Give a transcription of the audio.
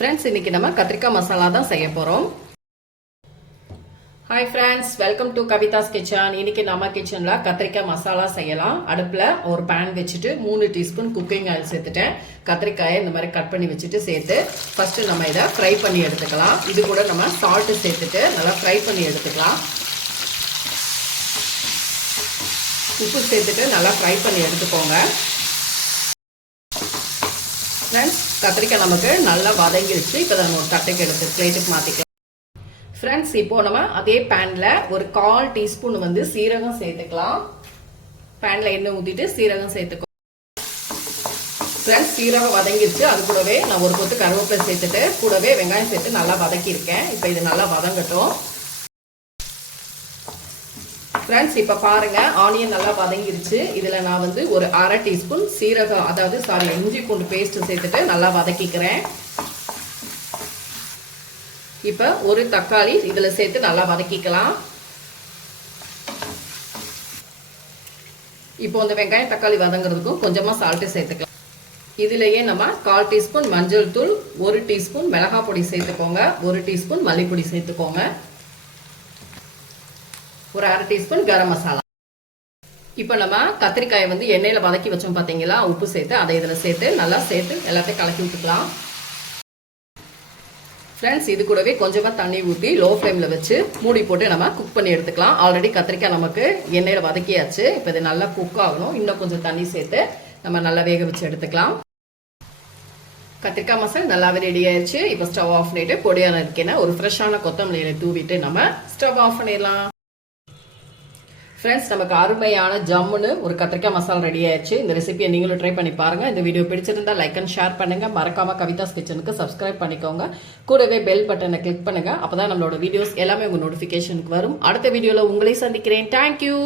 Friends இன்னைக்கு நம்ம கத்திரிக்காய் மசாலா தான் செய்ய போறோம். Hi friends, welcome to Kavitha's kitchen. இன்னைக்கு நம்ம கிச்சன்ல கத்திரிக்காய் மசாலா செய்யலாம். அடுப்புல ஒரு பேன் வச்சுட்டு 3 டீஸ்பூன் குக்கிங் ஆயில் சேர்த்துட்டேன். கத்திரிக்காயை இந்த மாதிரி கட் பண்ணி வச்சுட்டு சேர்த்து ஃபர்ஸ்ட் நம்ம இதை ஃப்ரை பண்ணி எடுத்துக்கலாம். இது கூட நம்ம சால்ட் சேர்த்துட்டு நல்லா ஃப்ரை பண்ணி எடுத்துக்கலாம். உப்பு சேர்த்துட்டு நல்லா ஃப்ரை பண்ணி எடுத்துக்கோங்க. ஃப்ரெண்ட்ஸ், கத்திரிக்காய் நமக்கு நல்லா வதங்கிடுச்சு. இப்போ நம்ம ஒரு தட்டுக்கு எடுத்து பிளேட்டுக்கு மாற்றிக்கலாம். ஃப்ரெண்ட்ஸ், இப்போ நம்ம அதே பேனில் ஒரு 1/4 டீஸ்பூன் வந்து சீரகம் சேர்த்துக்கலாம். பேனில் எண்ணெய் ஊற்றிட்டு சீரகம் சேர்த்துக்கோ. ஃப்ரெண்ட்ஸ், சீரகம் வதங்கிடுச்சு. அது கூடவே நான் ஒரு கொத்து கருவேப்பிலை சேர்த்துட்டு கூடவே வெங்காயம் சேர்த்து நல்லா வதக்கியிருக்கேன். இப்போ இது நல்லா வதங்கட்டும். ஃப்ரெண்ட்ஸ், இப்போ பாருங்க, ஆனியன் நல்லா வதங்கிருச்சு. இதில் நான் வந்து ஒரு 1/2 டீஸ்பூன் சீரகம் இஞ்சி பூண்டு பேஸ்ட் சேர்த்துட்டு நல்லா வதக்கிக்கிறேன். இப்போ ஒரு தக்காளி இதில் சேர்த்து நல்லா வதக்கிக்கலாம். இப்போ இந்த வெங்காயம் தக்காளி வதங்குறதுக்கும் கொஞ்சமாக சால்ட்டு சேர்த்துக்கலாம். இதுலேயே நம்ம 1/4 டீஸ்பூன் மஞ்சள் தூள், 1 டீஸ்பூன் மிளகாய் பொடி சேர்த்துக்கோங்க, 1 டீஸ்பூன் மல்லிப்பொடி சேர்த்துக்கோங்க, ஒரு 1/2 டீஸ்பூன் கரம் மசாலா. இப்போ நம்ம கத்திரிக்காயை வந்து எண்ணெயில் வதக்கி வச்சோம் பார்த்தீங்களா, உப்பு சேர்த்து அதை இதில் சேர்த்து நல்லா சேர்த்து எல்லாத்தையும் கலக்கி விட்டுக்கலாம். ஃப்ரெண்ட்ஸ், இது கூடவே கொஞ்சமாக தண்ணி ஊற்றி லோ ஃப்ளேமில் வச்சு மூடி போட்டு நம்ம குக் பண்ணி எடுத்துக்கலாம். ஆல்ரெடி கத்திரிக்காய் நமக்கு எண்ணெயில் வதக்கியாச்சு. இப்போ இது நல்லா குக் ஆகணும். இன்னும் கொஞ்சம் தண்ணி சேர்த்து நம்ம நல்லா வேக வச்சு எடுத்துக்கலாம். கத்திரிக்காய் மசாலா நல்லாவே ரெடி ஆயிடுச்சு. இப்போ ஸ்டவ் ஆஃப் பண்ணிட்டு பொடியான இருக்கேன்னா ஒரு ஃப்ரெஷ்ஷான கொத்தமல்லியை தூவிட்டு நம்ம ஸ்டவ் ஆஃப் பண்ணிடலாம். ஃப்ரெண்ட்ஸ், நமக்கு அருமையான ஜம்முன்னு ஒரு கத்திரிக்காய் மசாலா ரெடி ஆயிடுச்சு. இந்த ரெசிபியை நீங்களும் ட்ரை பண்ணி பாருங்க. இந்த வீடியோ பிடிச்சிருந்தா லைக் அண்ட் ஷேர் பண்ணுங்க. மறக்காம கவிதாஸ் கிச்சனுக்கு சப்ஸ்கிரைப் பண்ணிக்கோங்க. கூடவே பெல் பட்டனை கிளிக் பண்ணுங்க. அப்பதான் நம்மளோட வீடியோஸ் எல்லாமே உங்க நோட்டிபிகேஷனுக்கு வரும். அடுத்த வீடியோல உங்களை சந்திக்கிறேன். தேங்க்யூ.